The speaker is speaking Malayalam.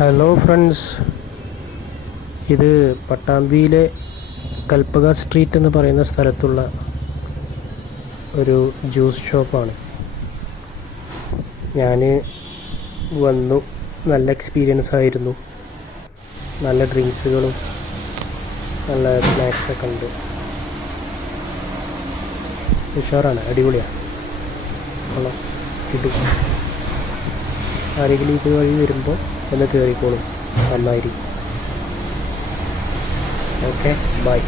ഹലോ ഫ്രണ്ട്സ്, ഇത് പട്ടാമ്പിയിലെ കൽപ്പക സ്ട്രീറ്റ് എന്ന് പറയുന്ന സ്ഥലത്തുള്ള ഒരു ജ്യൂസ് ഷോപ്പാണ്. ഞാൻ വന്നു, നല്ല എക്സ്പീരിയൻസ് ആയിരുന്നു. നല്ല ഡ്രിങ്ക്സുകളും നല്ല സ്നാക്സൊക്കെ ഉണ്ട്. ഉഷാറാണ്, അടിപൊളിയാണ്. കൊള്ളാം, കിട്ടും. ആരെങ്കിലും ഇത് വഴി വരുമ്പോൾ ഒന്ന് കയറിക്കോളും, നന്നായിരിക്കും. Okay, by.